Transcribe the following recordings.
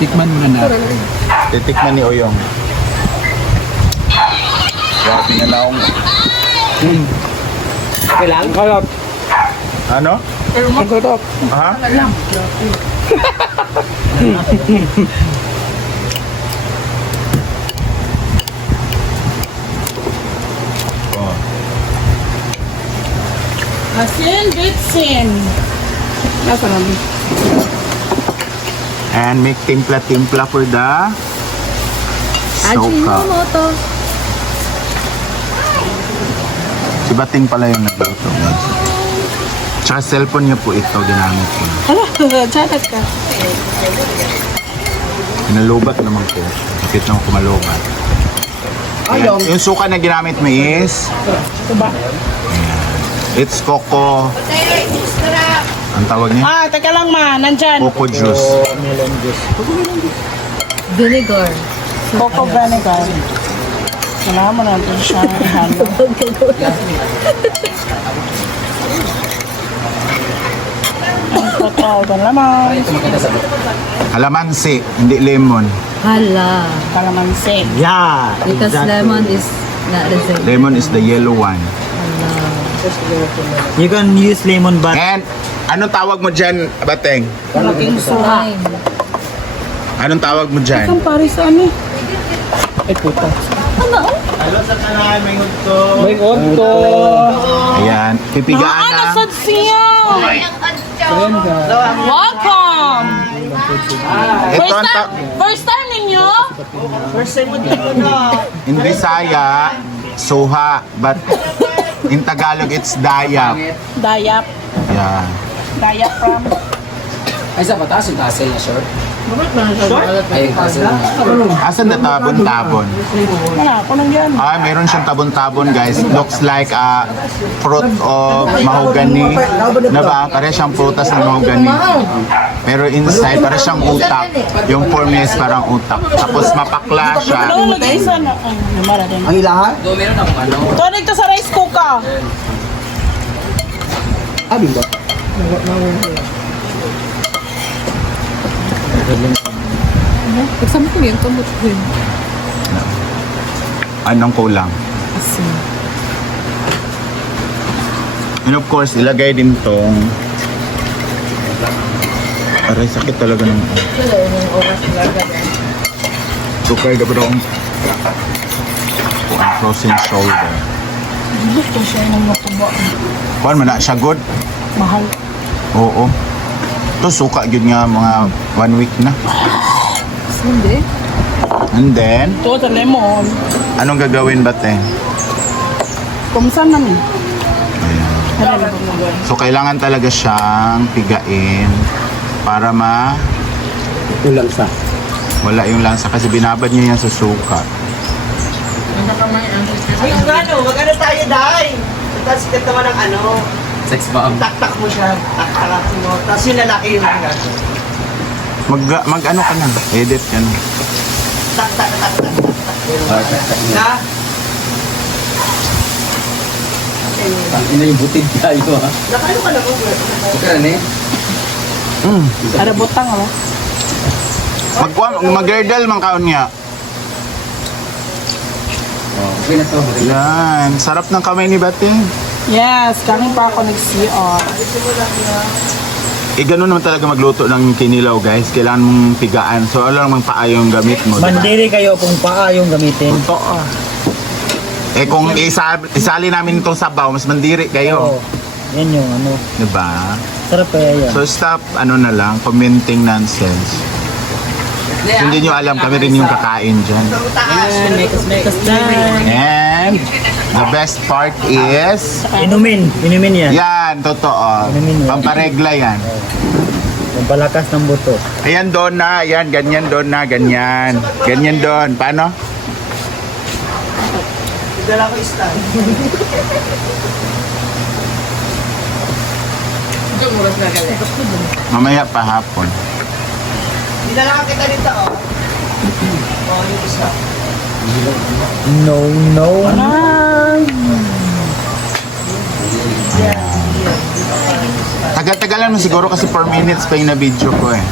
Tikman mo na. Titikman ni Oyong. Grabe na laong. Okay lang? Kalap. Ano? Ang kalap. Ha? Oh. Asin, bitsin. Nasa namin. And make timpla-timpla for the soka. Ajinomoto. Si Bating pala yung nagluto, guys. Tsaka cellphone niya po ito, ginamit ko. Hala, chatat ka. Pinalubat naman ko. Bakit naman kumalubat? Ayan. Yung suka na ginamit mo is Ito ba? it's coco. Ang tawag niya? Ah, teka lang ma, nandyan. Coco juice. Vinegar. Coco vinegar. Kailangan mo natin siya ihalo. Ang total ng laman. Kalamansi, hindi lemon. Hala. Kalamansi. Yeah. Because lemon is not the same. Lemon is the yellow one. You can use lemon but And anong tawag mo dyan, Bateng? Malaking suha. Fine. Anong tawag mo dyan? Ang paris ano? ay puta. Hello sa kanal, may hudto. May onto. Ayan, pipigaan Ano na. sa siya? Welcome! Ito ang First time ninyo? in Bisaya, suha, but in Tagalog, it's dayap. Dayap. Yeah. Dayap from... Ay, sa pataas yung tassel na short. Ay, yung tassel na. Asan na tabon-tabon? Wala, ako nang yan. Ah, meron siyang tabon-tabon, guys. Looks like a fruit of mahogany. Na ba? Pare siyang prutas ng mahogany. Pero inside, pare siyang utak. Yung form niya is parang utak. Tapos mapakla siya. Ano lagay sa... Ay, namara din. Ang ilahan? Do, meron akong ano. Ito dito sa rice cooker. Abi ba? Exam ko yun, kamot ko yun. Anong kulang? Asin. And of course, ilagay din tong... Aray, sakit talaga ng... Sukay ka pero ang frozen shoulder. Gusto siya ng matuba. Kuan man na siya good? Mahal. Oo. Ito suka yun nga mga 1 week na. Hindi. And then, Ito, sa lemon. anong gagawin ba te? Kumsan namin. So kailangan talaga siyang pigain para Ulang sa. wala yung lansa kasi binabad niya yan sa suka. Ay, magano tayo, Day? Tapos sikat naman ang ano, Sex bomb. taktak mo siya, taktak mo. Tapos yung lalaki yung mga Mag ano ka na, edit ka na. tak. Na? Ang ina yung butid kayo ha. Nakano ka na po, bro? Okay na eh. Ada butang, ano? Mag-girdle man kaon niya. Oh, okay na to. Yan, sarap ng kamay ni Bating. Yes, kami pa ako nag-CR. Ganun naman talaga magluto ng kinilaw, guys. Kailangan mong pigaan. So, alam naman paa yung gamit mo. Mandiri kayo kung paa yung gamitin. Totoo. Kung isali namin itong sabaw, mas mandiri kayo. Oo. Yan yung ano. Diba? Sarap kaya yan. So, stop, ano na lang, commenting nonsense. Hindi nyo alam, kami rin yung kakain dyan. Mekas na. And, the best part is, Inumin. Inumin yan. yan, totoo. Pamparegla yan. Yung palakas ng buto. Ayan, doon na. Ayan, ganyan, doon na. Ganyan. Ganyan doon. Paano? Dala ko stand. Mamaya pa hapon. Dinala ka kita dito, oh. Oh, yung isa. No. Tagal-tagalan mo siguro kasi 4 minutes pa yung na-video ko eh.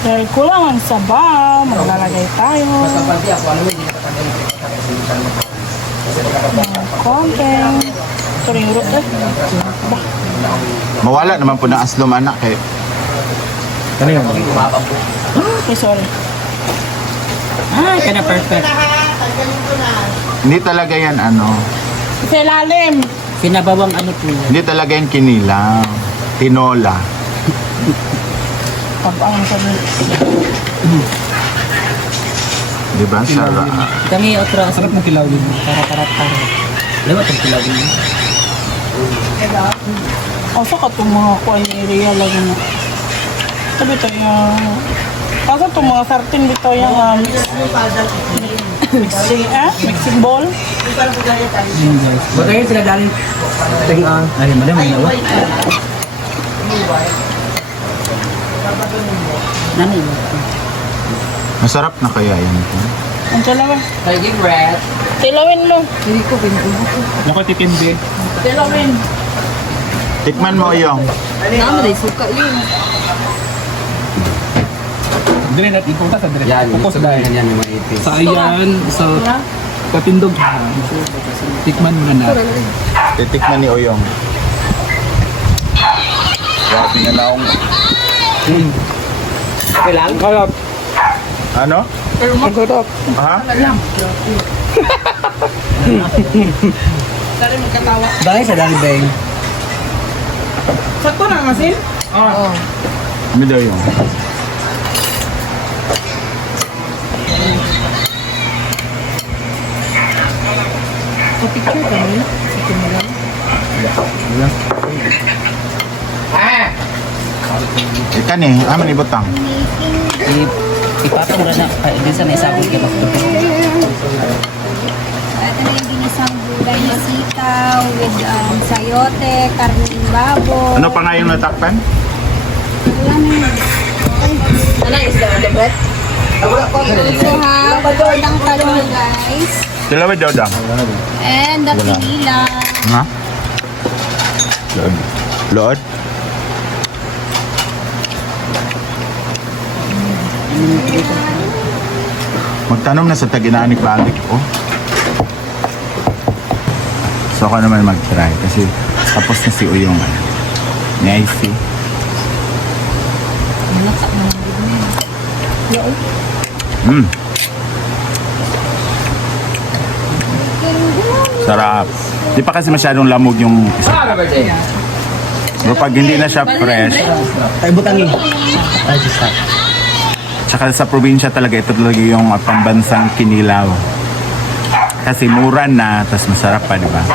Dahil kulang ang sabaw, maglalagay tayo. Basta pati ako, alam mo, hindi nakatanggal yung Konting. Sorry, urot eh. Mawala naman po na aslom anak eh. Ano yun? Okay, sorry. Ah, kaya perfect. Hindi talaga yan ano. Sa ilalim. Pinabawang ano po yan. Hindi talaga yan kinilaw. Tinola. Pag-ang sabi. Di ba? Sarap. Kami otro sa sarap ng kilawin. Tara. Lewat ang kilawin. Asa ka itong mga kuha ni Ria lagi na. Sabi tayo Kaso itong mga sartin dito yung mixing bowl. Bagay sila galing. Tingang. Ay, madam, may nawa. Nani? Masarap na kaya yan. Ang dalawa. Naging red. Tilawin mo. Hindi ko pinuubo ko. Naku, titindi. Tilawin. Tikman mo yung. Naman day suka yun. Dire natin ipunta sa dire. Yan, sabihin yan yung mga ipis. Sa ayan, sa katindog. Tikman mo na. Titikman ni Oyong. Grabe na naong. Kailangan kalap. Ano? Magkotop. Ha? Bakit sa dali bang? Sakto na ang asin? Ano daw yung? Pa-picture ka mo. Sige mo lang. Ikan eh, aman ibutang. Ipapang na din sa naisabot ka ba? Ito na yung ginisang gulay na sitaw with sayote, karning baboy. Ano pa nga yung natakpan? Wala na yun. Ano is the bread? So ha, pagkakang talong guys. Silawid daw daw. And the pinila. Ha? Lood. Lood? Magtanong na sa taginaanik balik ko. So ako naman mag-try kasi tapos na si Uyong. Ni Icy. Sarap. Di pa kasi masyadong lamog yung isa. Pero pag hindi na siya fresh, Ay, butangi. Ay, sisa. tsaka sa probinsya talaga, ito talaga yung pambansang kinilaw. Kasi mura na, tapos masarap pa, di ba?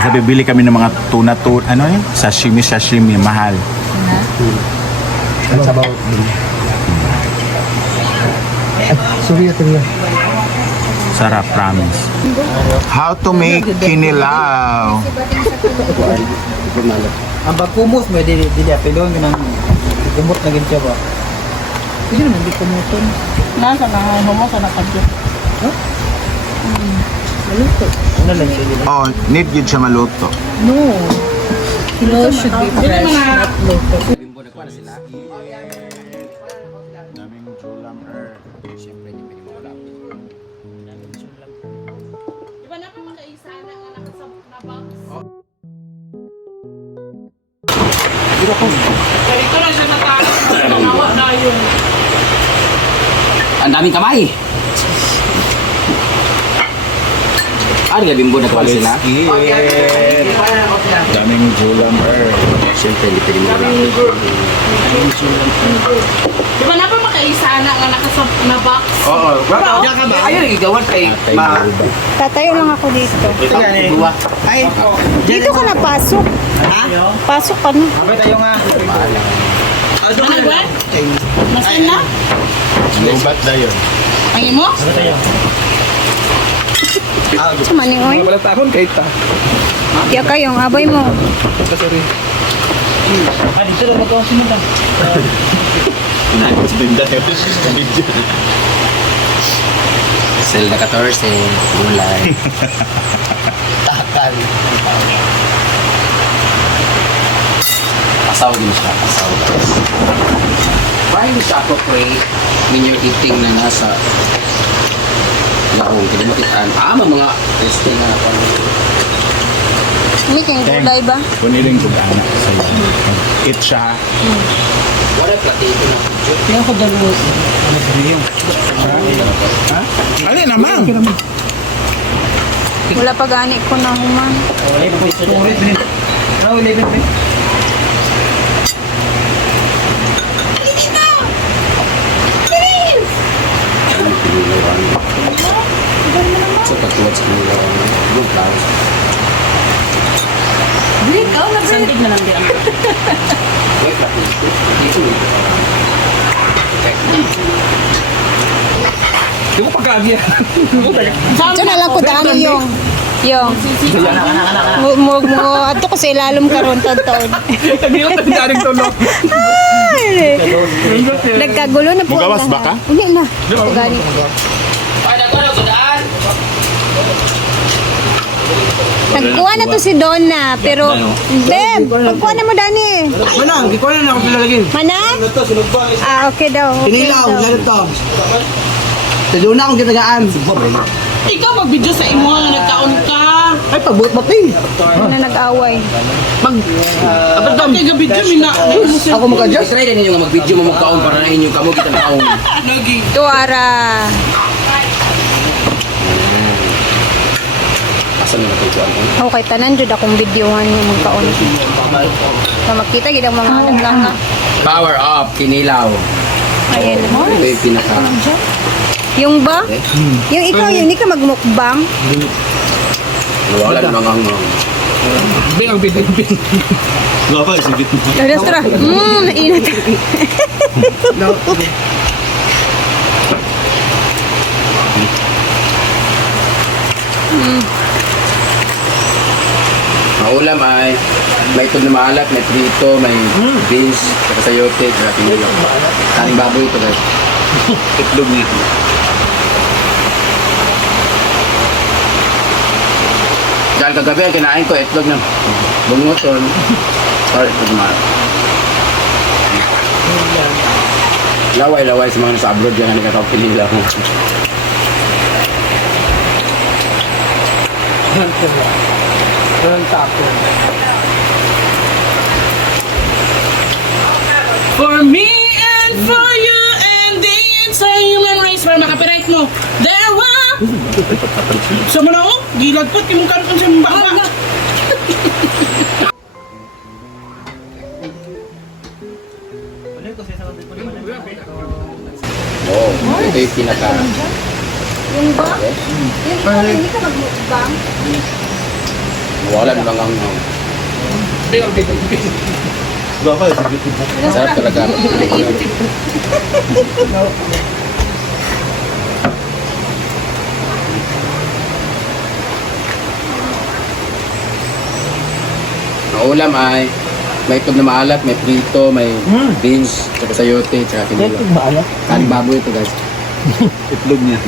Kasi bibili kami ng mga tuna-tuna, ano yun? Sashimi, mahal. Ang sabaw. Sorry. Sarap, promise. How to make kinilaw? Ang bagkumos mo, dili apelon ka ng kumot na ganyan ba? Hindi naman, di kumuton. Nasa na nga mo sa nakadyo. Ano lang yun? Oh, need yun siya maluto. No. Kilo should be fresh, not local. Bimbo na kuha na sila. Daming chulam earth. Siyempre, hindi pwede mawala. Di ba naman makaisa na nga nakasabot na box? Dito lang siya nataas. Nawa na yun. Ang daming kamay! Ano nga bimbo na kuha na sila? Daming chulam earth. Siyempre, hindi pwede mawala. Di ba naman makaisa na nga nakasabot na box? Oo. Ayun, igawan kay Tatayo lang ako dito. Dito ka na pasok. Pasok ka na. Abay tayo nga. Ano ba? Masin na? Lubat na yun. Ang mo? Sumaning oy. Wala tahon kahit ta. Kaya kayong abay mo. Sorry. Ah, dito lang magkawasin mo. Sel na 14, gulay. Pasaw din siya, pasaw. hindi siya appropriate when you're eating na nasa lahong kinamatian. Mga testing na ako. May kang gulay ba? Kuniling ko anak sa'yo. Eat siya. Wala platito na. Kaya ako dalawa. Ano sa iyo? Ha? Alin naman? Wala pa gani ko na human. Ay, po ito. Ulit din. Ano, ulit din. So, pagtuwad sa mga good flowers. Sandig na lang di ang Wait, platito. Dito eh. Di mo pagkagya. Diyan na lang ko daan yung ato ko sa ilalom karon taon. Hindi ko tagdaring tulog. Nagkagulo na po. Mugawas ba ka? Uli na. Gani. Ay, nagkano, sudaan! Nagkuha na to si Donna, pero Beb, pagkuha na mo Dani. Manang, di ko na ako pilalagin. Mana? Ah, okay daw. Okay Pinilaw, daw. ganito to. Sa doon na akong ginagaan. Ikaw mag-video sa imo nga nagkaon ka. Ay, pagbuot bating. Na nag-away. Kapag kay gabi dyan, mina. Ako mag-adjust. Try din ninyo nga mag-video mo magkaon para na inyong kamo kita naong. Lagi. Tuara. Asan na natutuan ko? Okay, tanan jud akong videohan nga magkaon. Na makita gid ang mga naglanga. Power up, kinilaw. Ayan mo. Ito yung pinaka. Yung ba? Yung ikaw, yun, hindi ka magmukbang. Wala na mga Bing ang bitin-bitin. Alas tara. Inat. Ang ulam ay may itog na maalat, may prito, may beans, saka sayote, saka kinilaw. Kaning baboy ito guys. Itlog niya. Dahil kagabi ang kinain ko, itlog ng bungoton. Sorry, itlog na maalat. Laway-laway sa mga nasa abroad yan ang nagkatawag kinilaw. For me and for you and the entire human race para makapiright mo. There wa! Sa mo na oh, gilagpot yung mong karton sa mong baka. Oo, ito yung pinaka. Yung ba? Yung ikaw, hindi ka magmukbang. Wala na mga Bing ang bitin-bitin. sarap talaga. Ang ulam ay may itlog na maalat, may prito, may beans, saka sayote, saka kinilaw. Maalat. Kaning baboy ito guys. Itlog niya.